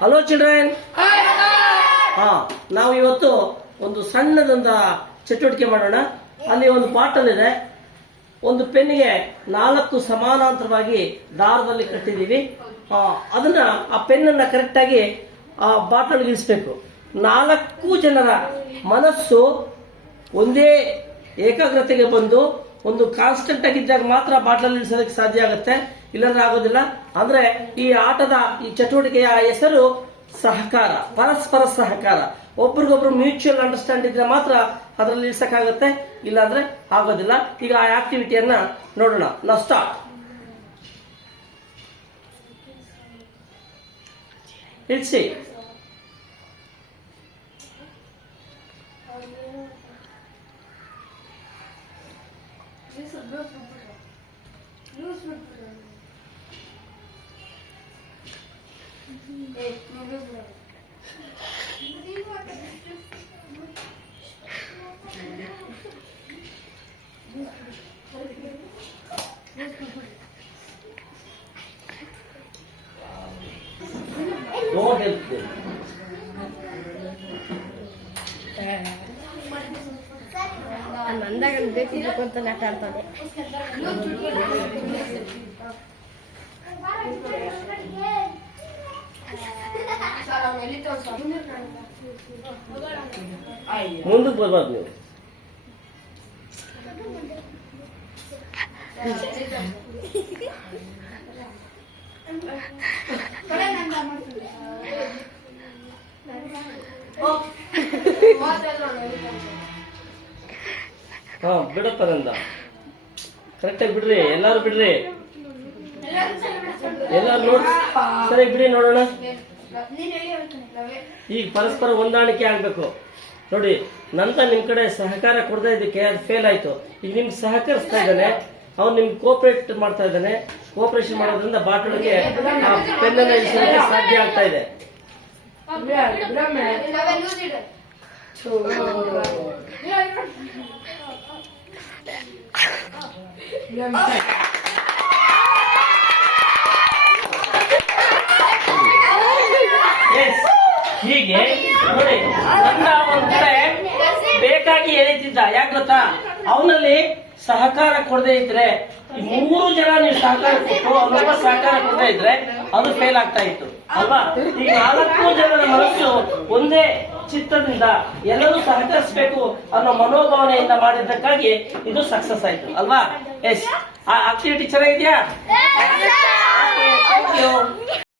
Hello children. ನಾವು ಇವತ್ತು ಒಂದು ಸಣ್ಣದೊಂದ ಚಟುವಟಿಕೆ ಮಾಡೋಣ. ಅಲ್ಲಿ ಒಂದು ಬಾಟಲ್ ಇದೆ, ಒಂದು ಪೆನ್ನಿಗೆ 4 ಸಮಾನಾಂತರವಾಗಿ ದಾರದಲ್ಲಿ ಕಟ್ಟಿದೀವಿ. ಅದನ್ನ ಆ ಪೆನ್ನನ್ನ ಕರೆಕ್ಟ್ ಆಗಿ ಆ ಬಾಟಲ್ ಇಳಿಸ್ಬೇಕು. 4 ಜನರ ಮನಸ್ಸು ಒಂದೇ ಏಕಾಗ್ರತೆಗೆ ಬಂದು ಒಂದು ಕಾನ್ಸ್ಟೆಂಟ್ ಆಗಿದ್ದಾಗ ಮಾತ್ರ ಬಾಟಲ್ ಇಳಿಸೋದಕ್ಕೆ ಸಾಧ್ಯ ಆಗುತ್ತೆ, ಇಲ್ಲಾಂದ್ರೆ ಆಗೋದಿಲ್ಲ. ಅಂದ್ರೆ ಈ ಆಟದ ಈ ಚಟುವಟಿಕೆಯ ಹೆಸರು ಸಹಕಾರ, ಪರಸ್ಪರ ಸಹಕಾರ. ಒಬ್ರಿಗೊಬ್ರು ಮ್ಯೂಚುವಲ್ ಅಂಡರ್ಸ್ಟ್ಯಾಂಡ್ ಇದ್ರೆ ಮಾತ್ರ ಅದರಲ್ಲಿ ಇಳಿಸಕ್ಕಾಗತ್ತೆ, ಇಲ್ಲಾಂದ್ರೆ ಆಗೋದಿಲ್ಲ. ಈಗ ಆ ಆಕ್ಟಿವಿಟಿಯನ್ನ ನೋಡೋಣ. ನಾವು ಸ್ಟಾರ್ಟ್. ಇಳಿಸಿ. Don't help them. ನಂದಾಗ ಬೇಕಿದ್ದು ಅಂತ ಆಟ ಆಡ್ತಾರೆ. ಮುಂದಕ್ಕೆ ಬರ್ಬಾರ್ದು ನೀವು. ಬಿಡಪ್ಪ ನಂದ. ಕರೆಕ್ಟಾಗಿ ಬಿಡ್ರಿ, ಎಲ್ಲಾರು ಬಿಡ್ರಿ, ಎಲ್ಲಾರು ನೋಡಿ ಸರಿ ಬಿಡಿ. ನೋಡೋಣ. ಈಗ ಪರಸ್ಪರ ಹೊಂದಾಣಿಕೆ ಆಗ್ಬೇಕು. ನೋಡಿ, ನಂತ ನಿಮ್ ಕಡೆ ಸಹಕಾರ ಕೊಡದೇ ಇದಕ್ಕೆ ಅದು ಫೇಲ್ ಆಯ್ತು. ಈಗ ನಿಮ್ಗೆ ಸಹಕರಿಸ್ತಾ ಇದ್ದಾನೆ, ಅವ್ನು ನಿಮ್ಗೆ ಕೋಪರೇಟ್ ಮಾಡ್ತಾ ಇದ್ದಾನೆ. ಕೋಪರೇಷನ್ ಮಾಡೋದ್ರಿಂದ ಬಾಟಲ್ಗೆ ಪೆನ್ನ ಇಳಿಸೋದಕ್ಕೆ ಸಾಧ್ಯ ಆಗ್ತಾ ಇದೆ. ಹೀಗೆ ನೋಡಿ, ನನ್ನ ಒಂದ್ ಕಡೆ ಬೇಕಾಗಿ ಎಳಿತಿದ್ದ. ಯಾಕೆ ಗೊತ್ತಾ? ಅವನಲ್ಲಿ ಸಹಕಾರ ಕೊಡದೇ ಇದ್ರೆ, ಈ 3 ಜನ ನೀವು ಸಹಕಾರ ಕೊಟ್ಟು ಅವನೊಬ್ಬ ಸಹಕಾರ ಕೊಡದೇ ಇದ್ರೆ ಅದು ಫೇಲ್ ಆಗ್ತಾ ಇತ್ತು ಅಲ್ವಾ? ಈಗ 4 ಜನರ ಮನಸ್ಸು ಒಂದೇ ಚಿತ್ತದಿಂದ ಎಲ್ಲರೂ ಸಹಕರಿಸಬೇಕು ಅನ್ನೋ ಮನೋಭಾವನೆಯಿಂದ ಮಾಡಿದ್ದಕ್ಕಾಗಿ ಇದು ಸಕ್ಸಸ್ ಆಯ್ತು ಅಲ್ವಾ? ಎಸ್. ಆ ಆಕ್ಟಿವಿಟಿ ಚೆನ್ನಾಗಿದ್ಯಾ? Thank you.